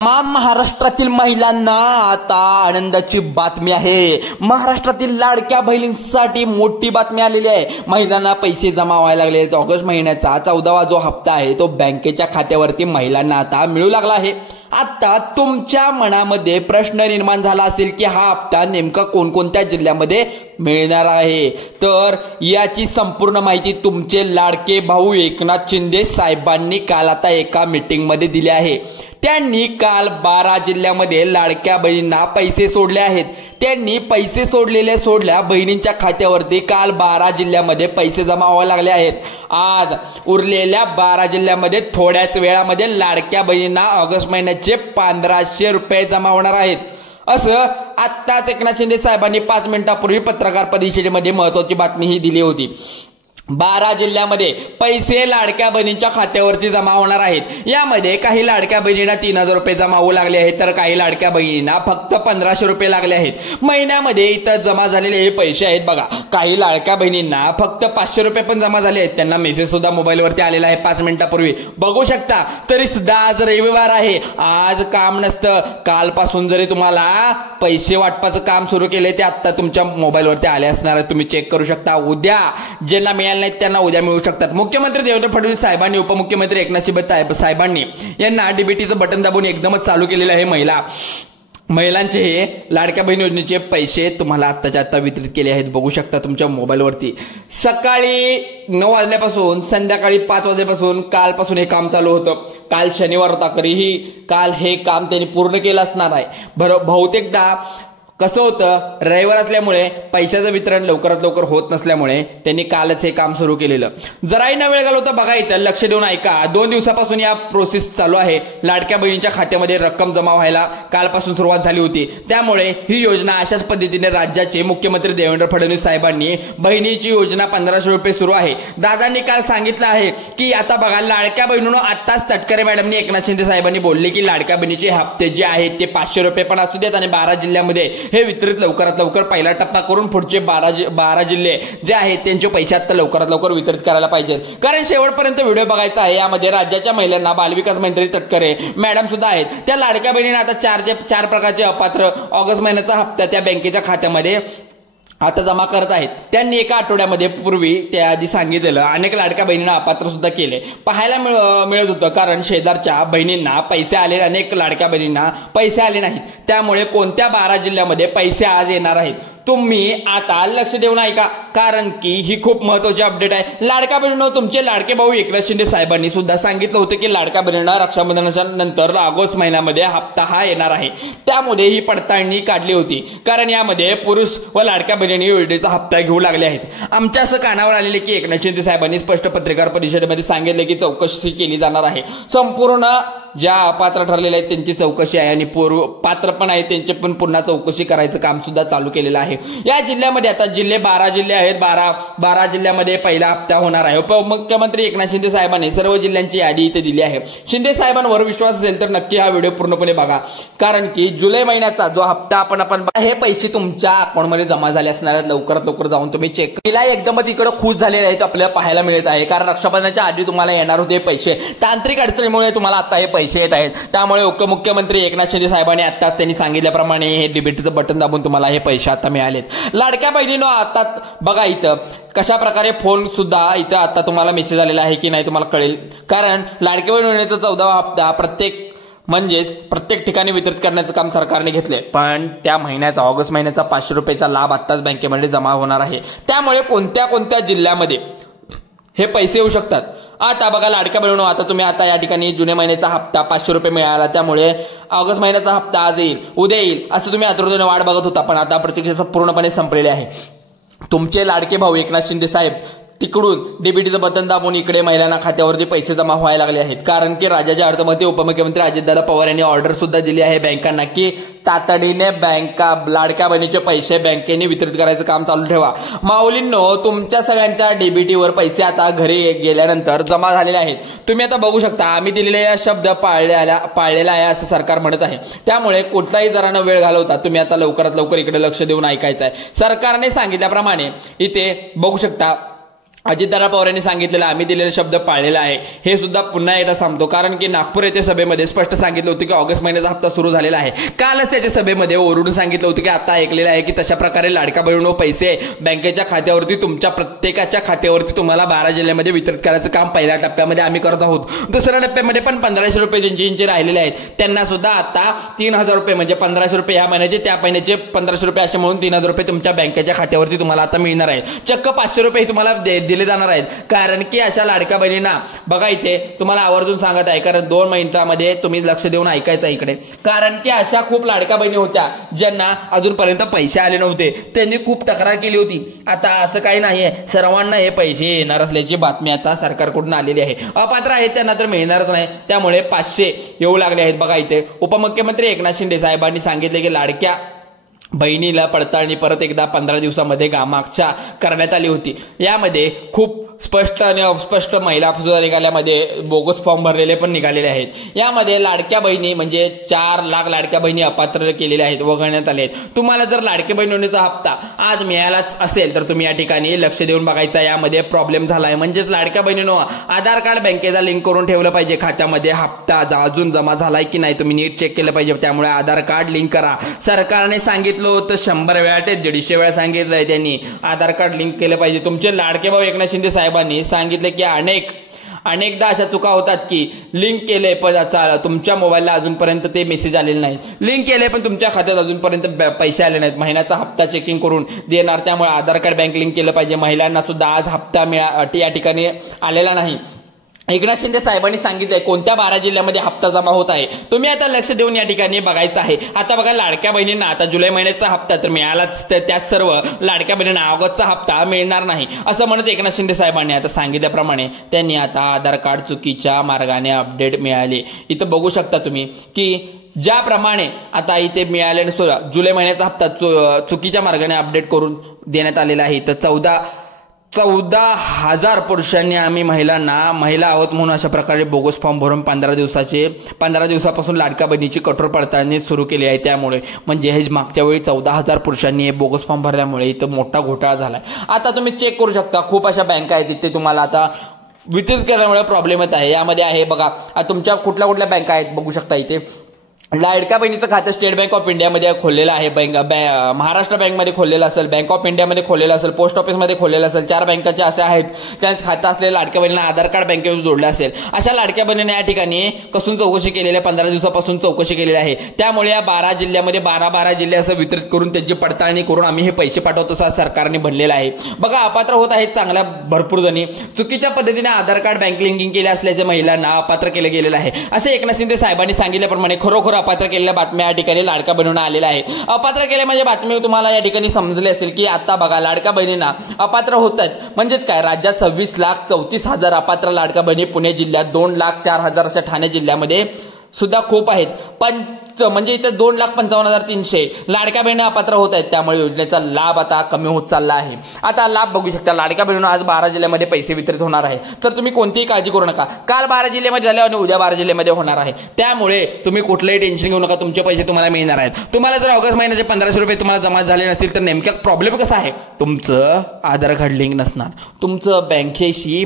तमाम महाराष्ट्रातील महिलांना आता आनंदाची बातमी आहे। महाराष्ट्रातील लाडक्या बहिणींसाठी मोठी बातमी आलेली आहे। महिलांना पैसे जमा व्हायला लागले आहेत। ऑगस्ट महिन्याचा 14वा जो हप्ता आहे तो बँकेच्या खात्यावरती महिलांना आता मिळू लागला आहे। आता तुमच्या मनामध्ये प्रश्न निर्माण झाला असेल की हा हप्ता नेमका कोणकोणत्या जिल्ह्यामध्ये मिळणार आहे, तर याची संपूर्ण माहिती तुमचे लाडके भाऊ एकनाथ शिंदे साहेबांनी काल आता एका मीटिंग मध्ये दिली आहे। त्यांनी काल 12 जिल्ह्यामध्ये लाडक्या बहिणींना पैसे सोडले आहेत। त्यांनी पैसे सोडल्या बहिणींच्या खात्यावरती काल 12 जिल्ह्यामध्ये पैसे जमा व्हायला लागले आहेत। आज उरलेल्या 12 जिल्ह्यामध्ये थोड्याच वेळामध्ये लाडक्या बहिणींना ऑगस्ट महिन्याचे 1500 रुपये जमा होणार आहेत, असं आत्ताच एकनाथ शिंदे साहेबांनी 5 मिनिटांपूर्वी पत्रकार परिषदेमध्ये महत्त्वाची बातमी ही दिली होती। 12 जिल्ह्यामध्ये पैसे लाडक्या बहिणींच्या खात्यावरती जमा होणार आहेत। यामध्ये काही लाडक्या बहिणींना 3000 रुपये जमा होऊ लागले आहेत, तर काही लाडक्या बहिणींना फक्त 1500 रुपये लागले आहेत। महिन्यामध्ये इथं जमा झालेले हे पैसे आहेत बघा। काही लाडक्या बहिणींना फक्त 500 रुपये पण जमा झाले आहेत। त्यांना मेसेज सुद्धा मोबाईलवरती आलेला आहे 5 मिनिटांपूर्वी, बघू शकता। तरी सुद्धा आज रविवार आहे, आज काम नसतं। कालपासून जरी तुम्हाला पैसे वाटपाचं काम सुरू केले ते आता तुमच्या मोबाईलवरती आले असणार आहे, तुम्ही चेक करू शकता। उद्या ज्यांना मिळाले नाहीत त्यांना उद्या मिळू शकतात। मुख्यमंत्री देवेंद्र फडणवीस साहेबांनी उपमुख्यमंत्री एकनाथ शिंदे साहेबांनी यांना डीबीटीचं बटन दाबून एकदमच चालू केलेलं आहे। महिलांचे हे लाडक्या बहीण योजनेचे पैसे तुम्हाला आत्ताच्या आत्ता वितरित केले आहेत, बघू शकता तुमच्या मोबाईलवरती। सकाळी 9 वाजल्यापासून संध्याकाळी 5 वाजेपासून कालपासून हे काम चालू होतं। काल शनिवार होता, तरीही काल हे काम त्यांनी पूर्ण केलं असणार आहे। बहुतेकदा कसं होतं, रविवार असल्यामुळे पैशाचं वितरण लवकरात लवकर होत नसल्यामुळे त्यांनी कालच हे काम सुरू केलेलं। जराही न वेळ घालवता बघा इथं लक्ष देऊन ऐका। 2 दिवसापासून या प्रोसेस चालू आहे। लाडक्या बहिणीच्या खात्यामध्ये रक्कम जमा व्हायला कालपासून सुरुवात झाली होती। त्यामुळे ही योजना अशाच पद्धतीने राज्याचे मुख्यमंत्री देवेंद्र फडणवीस साहेबांनी बहिणीची योजना 1500 रुपये सुरू आहे। दादांनी काल सांगितलं आहे की आता बघा लाडक्या बहिणींनो, आताच तटकरे मॅडमनी एकनाथ शिंदे साहेबांनी बोलले की लाडक्या बहिणीचे हप्ते जे आहेत ते 500 रुपये पण असू देत आणि 12 जिल्ह्यामध्ये हे वितरित लवकरात लवकर पहिला टप्पा करून पुढचे 12 जिल्हे जे आहेत त्यांचे पैसे आता लवकरात लवकर वितरित करायला पाहिजेत, कारण शेवटपर्यंत व्हिडिओ बघायचा आहे। यामध्ये राज्याच्या महिलांना बालविकास मंत्री तटकरे मॅडम सुद्धा आहेत। त्या लाडक्या बहिणींना आता 4 प्रकारचे अपात्र ऑगस्ट महिन्याचा हप्ता त्या बँकेच्या खात्यामध्ये आता जमा करत आहेत। त्यांनी एका आठवड्यामध्ये पूर्वी त्याआधी सांगितलेलं अनेक लाडक्या बहिणींना अपात्र सुद्धा केले पाहायला मिळत होतं, कारण शेजारच्या बहिणींना पैसे आले, अनेक लाडक्या बहिणींना पैसे आले नाहीत। त्यामुळे कोणत्या 12 जिल्ह्यामध्ये पैसे आज येणार आहेत तुम्ही आता लक्ष देऊन ऐका, कारण की ही खूप महत्त्वाची अपडेट आहे। लाडक्या बहिणींनो, तुमचे लाडके भाऊ एकनाथ शिंदे साहेबांनी सुद्धा सांगितलं होतं की लाडक्या बहिणींना रक्षाबंधनाच्या नंतर ऑगस्ट महिन्यामध्ये हप्ता हा येणार आहे। त्यामध्ये ही पडताळणी काढली होती, कारण यामध्ये पुरुष व लाडक्या बहिणींनी योजनेचा हप्ता घेऊ लागले आहेत। आमच्या असं कानावर आलेले की एकनाथ शिंदे साहेबांनी स्पष्ट पत्रकार परिषदेमध्ये सांगितले की चौकशी केली जाणार आहे। संपूर्ण ज्या अपात्र ठरलेले आहेत त्यांची चौकशी आहे आणि पात्र पण आहे त्यांची पण पुन्हा चौकशी करायचं काम सुद्धा चालू केलेलं आहे। या जिल्ह्यामध्ये आता 12 जिल्हे आहेत। 12 जिल्ह्यामध्ये पहिला हप्ता होणार आहे। उपमुख्यमंत्री एकनाथ शिंदे साहेबांनी सर्व जिल्ह्यांची यादी इथे दिली आहे। शिंदे साहेबांवर विश्वास असेल तर नक्की हा व्हिडिओ पूर्णपणे बघा, कारण की जुलै महिन्याचा जो हप्ता आपण हे पैसे तुमच्या अकाउंटमध्ये जमा झाले असणार आहेत। लवकरात लवकर जाऊन तुम्ही चेक केला, एकदमच इकडे खुश झालेले आहेत आपल्याला पाहायला मिळत आहे, कारण रक्षाबंधनाच्या आधी तुम्हाला येणार होते पैसे, तांत्रिक अडचणीमुळे तुम्हाला आता हे पैसे येत आहेत। त्यामुळे उपमुख्यमंत्री एकनाथ शिंदे साहेबांनी आताच त्यांनी सांगितल्याप्रमाणे हे डीबीटीचं बटन दाबून तुम्हाला हे पैसे आता मिळालेत। लाडक्या बहिणींनो, आता बघा इथं कशा प्रकारे फोन सुद्धा इथं आता तुम्हाला मेसेज आलेला आहे की नाही तुम्हाला कळेल, कारण लाडक्या बहीण योजनेचा 14वा हप्ता प्रत्येक ठिकाणी वितरित करण्याचं काम सरकारने घेतले, पण त्या महिन्याचा ऑगस्ट महिन्याचा 500 रुपयाचा लाभ आताच बँकेमध्ये जमा होणार आहे। त्यामुळे कोणत्या जिल्ह्यामध्ये हे पैसे येऊ शकतात। आता बघा लाडक्या बहिणींनो, आता तुम्ही आता या ठिकाणी जुलै महिन्याचा हप्ता 500 रुपये मिळाला, त्यामुळे ऑगस्ट महिन्याचा हप्ता आज येईल, उद्या येईल असं तुम्ही आतुरतेने वाट बघत होता, पण आता प्रतीक्षा पूर्णपणे संपलेली आहे। तुमचे लाडके भाऊ एकनाथ शिंदे साहेब तिकडून डीबीटीचं बटन दाबून इकडे महिलांना खात्यावरती पैसे जमा व्हायला लागले आहेत, कारण की राज्याच्या अर्थमंत्री उपमुख्यमंत्री अजितदादा पवार यांनी ऑर्डर सुद्धा दिली आहे बँकांना की तातडीने लाडक्या बहिणीचे पैसे बँकेने वितरित करायचं काम चालू ठेवा। माऊलींनो, तुमच्या सगळ्यांच्या डीबीटीवर पैसे आता घरी गेल्यानंतर जमा झालेले आहेत। तुम्ही आता बघू शकता आम्ही दिलेले या शब्द पाळलेला आहे असं सरकार म्हणत आहे। त्यामुळे कुठलाही जरा न वेळ घालवता तुम्ही आता लवकरात लवकर इकडे लक्ष देऊन ऐकायचं आहे। सरकारने सांगितल्याप्रमाणे इथे बघू शकता अजितदादा पवार यांनी सांगितलेलं आम्ही दिलेला शब्द पाळलेला आहे हे सुद्धा पुन्हा एकदा सांगतो, कारण की नागपूर येथे सभेमध्ये स्पष्ट सांगितलं होतं की ऑगस्ट महिन्याचा हप्ता सुरू झालेला आहे. कालच त्याच्या सभेमध्ये ओरडून सांगितलं होतं की आता ऐकलेलं आहे की तशा प्रकारे लाडका बहिणींनो पैसे बँकेच्या खात्यावरती तुमच्या प्रत्येकाच्या खात्यावरती तुम्हाला 12 जिल्ह्यामध्ये वितरित करायचं काम पहिल्या टप्प्यामध्ये आम्ही करत आहोत. दुसऱ्या टप्प्यामध्ये पण 1500 रुपये ज्यांचे राहिलेले आहेत त्यांना सुद्धा आता 3000 रुपये म्हणजे 1500 रुपये ह्या महिन्याचे त्या महिन्याचे 1500 रुपये असे म्हणून 3000 रुपये तुमच्या बँकेच्या खात्यावरती तुम्हाला आता मिळणार आहे. चक्क 500 रुपये तुम्हाला दिले जाणार आहेत, कारण की अशा लाडक्या बहिणींना बघा इथे तुम्हाला आवर्जून सांगत आहे, कारण 2 मिनिटांमध्ये तुम्ही लक्ष देऊन ऐकायचं इकडे, कारण की अशा खूप लाडक्या बहिणी होत्या ज्यांना अजूनपर्यंत पैसे आले नव्हते. त्यांनी खूप तक्रार केली होती. आता असं काही नाहीये, सर्वांना हे पैसे येणार असल्याची बातमी आता सरकारकडून आलेली आहे. अपात्र आहेत त्यांना तर मिळणारच नाही, त्यामुळे 500 येऊ लागले आहेत. बघा इथे उपमुख्यमंत्री एकनाथ शिंदे साहेबांनी सांगितले की लाडक्या बहिणीला पडताळणी परत एकदा 15 दिवसामध्ये मागच्या करण्यात आली होती. यामध्ये खूप स्पष्ट आणि अस्पष्ट महिला सुद्धा निघाल्यामध्ये बोगस फॉर्म भरलेले पण निघालेले आहेत. यामध्ये लाडक्या बहिणी म्हणजे 4 लाख लाडक्या बहिणी अपात्र केलेल्या आहेत, वगळण्यात आले आहेत. तुम्हाला जर लाडक्या बहिणीचा हप्ता आज मिळालाच असेल तर तुम्ही या ठिकाणी लक्ष देऊन बघायचा. यामध्ये प्रॉब्लेम झालाय, म्हणजेच लाडक्या बहिणीनो आधार कार्ड बँकेचा लिंक करून ठेवलं पाहिजे खात्यामध्ये. हप्ता अजून जमा झालाय की नाही तुम्ही नीट चेक केलं पाहिजे, त्यामुळे आधार कार्ड लिंक करा. सरकारने सांगितलं होतं 100 वेळा ते 150 वेळा सांगितलंय त्यांनी आधार कार्ड लिंक केलं पाहिजे. तुमचे लाडके भाऊ एकनाथ शिंदे साहेबांनी सांगितले की अनेकदा अशा चुका होतात की लिंक केले पण तुमच्या मोबाईलला अजूनपर्यंत ते मेसेज आलेले नाहीत, लिंक केले पण तुमच्या खात्यात अजूनपर्यंत पैसे आले नाहीत, महिन्याचा हप्ता चेकिंग करून देणार. त्यामुळे आधार कार्ड बँक लिंक केलं पाहिजे. महिलांना सुद्धा आज हप्ता या ठिकाणी आलेला नाही. एकनाथ शिंदे साहेबांनी सांगितलंय कोणत्या 12 जिल्ह्यामध्ये हप्ता जमा होत आहे. तुम्ही आता लक्ष देऊन या ठिकाणी बघायचं आहे. आता बघा लाडक्या बहिणींना आता जुलै महिन्याचा हप्ता तर मिळालाच, त्यात सर्व लाडक्या बहिणींना ऑगस्टचा हप्ता मिळणार नाही असं म्हणत एकनाथ शिंदे साहेबांनी आता सांगितल्याप्रमाणे त्यांनी आता आधार कार्ड चुकीच्या मार्गाने अपडेट मिळाले. इथं बघू शकता तुम्ही की ज्याप्रमाणे आता इथे मिळाल्याने सुद्धा जुलै महिन्याचा हप्ता चुकीच्या मार्गाने अपडेट करून देण्यात आलेला आहे. तर 14,000 पुरुषांनी आम्ही महिला आहोत म्हणून अशा प्रकारे बोगस फॉर्म भरून 15 दिवसापासून लाडक्या बहिणीची कठोर पडताळणी सुरू केली आहे. त्यामुळे म्हणजे हे मागच्या वेळी 14,000 पुरुषांनी हे बोगस फॉर्म भरल्यामुळे इथं मोठा घोटाळा झालाय. आता तुम्ही चेक करू शकता, खूप अशा बँका आहेत तिथे तुम्हाला आता वितरित केल्यामुळे प्रॉब्लेम येत आहे. यामध्ये आहे बघा तुमच्या कुठल्या बँका आहेत बघू शकता. इथे लाडक्या बहिणीचं खातं स्टेट बँक ऑफ इंडियामध्ये खोललेलं आहे, महाराष्ट्र बँकमध्ये खोललेलं असेल, बँक ऑफ इंडियामध्ये खोललेलं असेल, पोस्ट ऑफिसमध्ये खोललेलं असेल. 4 बँकाचे असे आहेत त्यात खातं असलेल्या लाडक्या बहिणीला आधार कार्ड बँकेवर जोडलं असेल. अशा लाडक्या बहिणीने या ठिकाणी कसून चौकशी केलेली आहे, 15 दिवसापासून चौकशी केलेली आहे. त्यामुळे या 12 जिल्ह्यामध्ये 12 जिल्हे असं वितरित करून त्यांची पडताळणी करून आम्ही हे पैसे पाठवतो असं सरकारने बनलेलं आहे. बघा अपात्र होत आहेत चांगल्या भरपूर जणी. चुकीच्या पद्धतीने आधार कार्ड बँक लिंकिंग केले असल्याचे महिलांना अपात्र केलं गेलेलं आहे. असे एकनाथ शिंदे साहेबांनी सांगितल्याप्रमाणे खरोखर अपात्र केलेल्या बातम्या या ठिकाणी लाडक्या बहिणींना आलेल्या आहे. अपात्र केले म्हणजे बातमी तुम्हाला या ठिकाणी समजली असेल की आता बघा लाडक्या बहिणींना अपात्र होत आहेत. म्हणजेच काय, राज्यात 26,34,000 अपात्र लाडक्या बहिणी पुणे जिल्ह्यात, 2,04,000 अशा ठाणे जिल्ह्यामध्ये सुद्धा खूप आहेत. पण म्हणजे इथे 2,55,300 लाडक्या बहिणी अपात्र होत आहेत. त्यामुळे योजनेचा लाभ आता कमी होत चालला आहे. आता लाभ बघू शकता लाडक्या बहिणींना आज 12 जिल्ह्यामध्ये पैसे वितरित होणार आहे. तर तुम्ही कोणतीही काळजी करू नका. काल 12 जिल्ह्यामध्ये झाले आणि उद्या 12 जिल्ह्यामध्ये होणार आहे. त्यामुळे तुम्ही कुठलंही टेन्शन घेऊ नका, तुमचे पैसे तुम्हाला मिळणार आहेत. तुम्हाला जर ऑगस्ट महिन्याचे 1500 रुपये तुम्हाला जमा झाले नसतील तर नेमक्या प्रॉब्लेम कसा आहे, तुमचं आधार कार्ड लिंक नसणार, तुमचं बँकेशी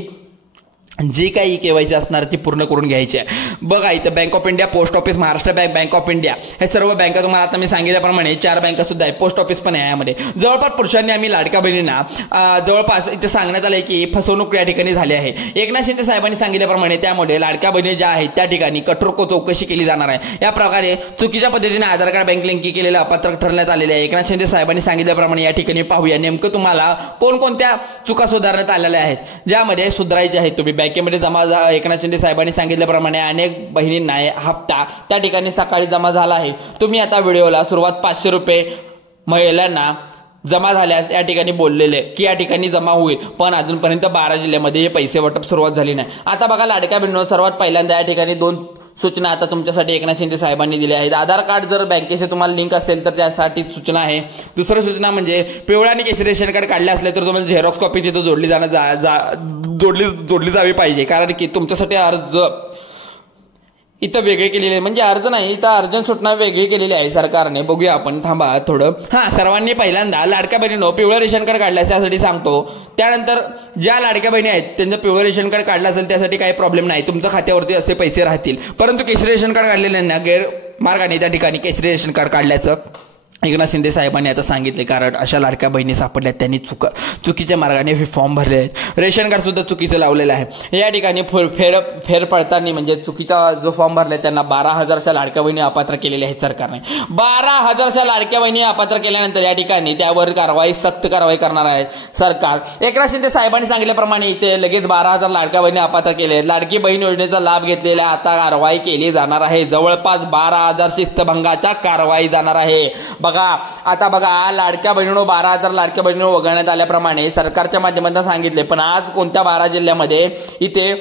जी काही केवायसी असणार ती पूर्ण करून घ्यायची आहे. बघा इथं bank of India, post office, Maharashtra bank of India हे सर्व बँका तुम्हाला आता मी सांगितल्याप्रमाणे 4 बँका सुद्धा आहे, पोस्ट ऑफिस पण आहे. यामध्ये जवळपास पुरुषांनी आम्ही लाडक्या बहिणींना जवळपास इथे सांगण्यात आलंय की फसवणूक या ठिकाणी झाली आहे. एकनाथ शिंदे साहेबांनी सांगितल्याप्रमाणे त्यामुळे लाडक्या बहिणी ज्या आहेत त्या ठिकाणी कठोर चौकशी केली जाणार आहे. या प्रकारे चुकीच्या पद्धतीने आधार कार्ड बँक लिंक केलेलं अपात्र ठरण्यात आलेले आहे. एकनाथ शिंदे साहेबांनी सांगितल्याप्रमाणे या ठिकाणी पाहूया नेमकं तुम्हाला कोणकोणत्या चुका सुधारण्यात आलेल्या आहेत ज्यामध्ये सुधारायचे आहेत. तुम्ही बँकेमध्ये जमा एकनाथ शिंदे साहेबांनी सांगितल्याप्रमाणे अनेक बहिणींना हप्ता त्या ठिकाणी सकाळी जमा झाला आहे. तुम्ही आता व्हिडिओला सुरुवात 500 रुपये महिलांना जमा झाल्यास या ठिकाणी बोललेले की या ठिकाणी जमा होईल, पण अजूनपर्यंत 12 जिल्ह्यामध्ये हे पैसे वाटप सुरुवात झाली नाही. आता बघा लाडक्या बहिणींनो सर्वात पहिल्यांदा या ठिकाणी 2 सूचना आता तुमच्यासाठी एकनाथ शिंदे साहेबांनी दिल्या आहेत. आधार कार्ड जर बँकेशी तुम्हाला लिंक असेल तर त्यासाठी सूचना आहे. दुसरी सूचना म्हणजे पिवळा आणि केसरी रेशन कार्ड काढले असले तर तुम्हाला झेरॉक्स कॉपी तिथं जोडली जावी पाहिजे, कारण की तुमच्यासाठी अर्ज इथं वेगळे केलेले आहे, म्हणजे अर्ज नाही, इथं अर्जंट सूचना वेगळी केलेली आहे सरकारने. बघूया आपण, थांबा थोडं. सर्वांनी पहिल्यांदा लाडक्या बहिणीनं पिवळं रेशन कार्ड काढलं त्यासाठी सांगतो. त्यानंतर ज्या लाडक्या बहिणी आहेत त्यांचं पिवळं रेशन कार्ड काढलं असेल त्यासाठी काही प्रॉब्लेम नाही, तुमच्या खात्यावरती असे पैसे राहतील. परंतु केसरी रेशन कार्ड काढलेल्यांना गैरमार्गाने त्या ठिकाणी केसरी रेशन कार्ड काढल्याचं एकनाथ शिंदे साहेबांनी आता सांगितले. कारण अशा लाडक्या बहिणी सापडल्यात, त्यांनी चुकीच्या मार्गाने हे फॉर्म भरले आहेत. रेशन कार्ड सुद्धा चुकीचं लावलेलं आहे. या ठिकाणी फेरपडताना म्हणजे चुकीचा जो फॉर्म भरलाय त्यांना 12,000 लाडक्या बहिणी अपात्र केलेल्या आहेत सरकारने. 12,000 लाडक्या बहिणी अपात्र केल्यानंतर या ठिकाणी त्यावर सक्त कारवाई करणार आहे सरकार. एकनाथ शिंदे साहेबांनी सांगितल्याप्रमाणे इथे लगेच 12,000 लाडक्या बहिणी अपात्र केले. लाडकी बहीण योजनेचा लाभ घेतलेल्या आता कारवाई केली जाणार आहे. जवळपास 12,000 शिस्तभंगाच्या कारवाई जाणार आहे. आता बघा, लाडक्या बहिणींनो 12,000 लाडक्या बहिणींनो वगळण्यात आल्याप्रमाणे सरकारच्या माध्यमातून सांगितले. पण आज कोणत्या 12 जिल्ह्यामध्ये इथे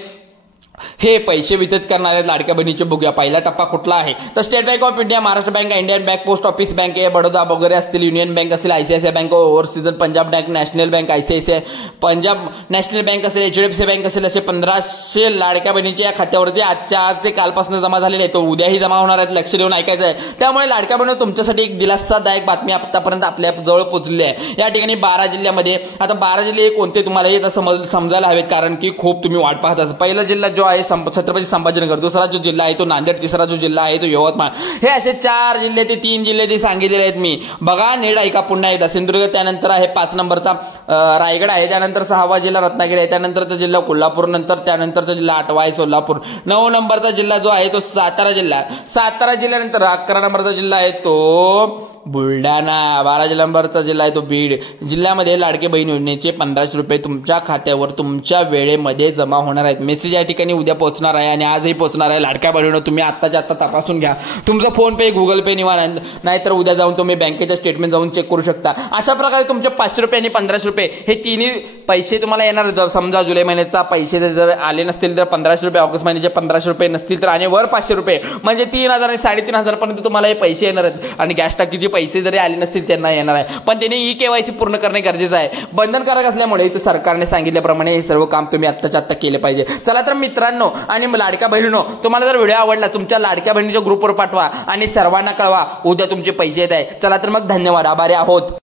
हे पैसे वितरित करणारे लाडक्या बहिणीचे बघूया. पहिला टप्पा कुठला आहे तर state bank of India, Maharashtra bank, Indian bank, post office bank, Baroda वगैरे असतील, युनियन बँक असेल, ICICI bank, overseas Punjab bank, national bank, ICICI Punjab national bank असेल, एचडीएफसी बँक असेल, असे 1500 लाडक्या बहिणींच्या खात्यावरती आज ते कालपासून जमा झालेले आहेत. तो उद्याही जमा होणार आहेत, लक्ष देऊन ऐकायचं आहे. त्यामुळे लाडक्या बहिणी तुमच्यासाठी एक दिलासादायक बातमी आतापर्यंत आपल्या जवळ पोहोचली आहे. या ठिकाणी 12 जिल्ह्यामध्ये, आता 12 जिल्हे कोणते तुम्हाला हे समजायला हवेत, कारण की खूप तुम्ही वाट पाहत असाल. पहिला जिल्हा जो आहे छत्रपती संभाजीनगर, दुसरा जो जिल्हा आहे तो नांदेड, तिसरा जो जिल्हा आहे तो यवतमाळ. हे असे 4 जिल्हे ते 3 जिल्हे ते सांगितलेले आहेत मी. बघा नीट ऐका पुन्हा एकदा. सिंधुदुर्ग, त्यानंतर आहे 5 नंबरचा रायगड आहे, त्यानंतर 6वा जिल्हा रत्नागिरी आहे, त्यानंतरचा जिल्हा कोल्हापूर, त्यानंतरचा जिल्हा 8वा आहे सोलापूर, 9 नंबरचा जिल्हा जो आहे तो सातारा जिल्हा, सातारा जिल्ह्यानंतर 11 नंबरचा जिल्हा आहे तो बुलढाणा, 12 नंबरचा जिल्हा आहे तो बीड. जिल्ह्यामध्ये लाडके बहीण योजनेचे 1500 रुपये तुमच्या खात्यावर तुमच्या वेळेमध्ये जमा होणार आहेत. मेसेज या ठिकाणी उद्या पोहोचणार आहे आणि आजही पोहोचणार आहे. लाडक्या बहिणींनो तुम्ही आत्ताच्या आत्ता तपासून घ्या. तुमचा फोन पे, गुगल पे निवारण, नाहीतर उद्या जाऊन तुम्ही बँकेच्या स्टेटमेंट जाऊन चेक करू शकता. अशा प्रकारे तुमचे 500 रुपये आणि 1500 रुपये हे तिन्ही पैसे तुम्हाला येणार. समजा जुलै महिन्याचा पैसे जर आले नसतील तर 1500 रुपये, ऑगस्ट महिन्याचे 1500 रुपये नसतील तर आणि वर 500 रुपये म्हणजे 3,000 आणि 3,500 पर्यंत तुम्हाला हे पैसे येणार आहेत. आणि गॅस टाकीचे पैसे जरी आले नसतील त्यांना येणार आहे. पण त्यांनी ई-केवायसी पूर्ण करणे गरजेचं आहे, बंधनकारक असल्यामुळे इथं सरकारने सांगितल्याप्रमाणे हे सर्व काम तुम्ही आत्ताच्या आत्ता केले पाहिजे. चला तर मित्रांनो आणि लाडक्या बहिणींनो, तुम्हाला जर व्हिडिओ आवडला तुमच्या लाडक्या बहिणीच्या ग्रुपवर पाठवा आणि सर्वांना कळवा उद्या तुमचे पैसे येत आहे. चला तर मग धन्यवाद, आभारी आहोत.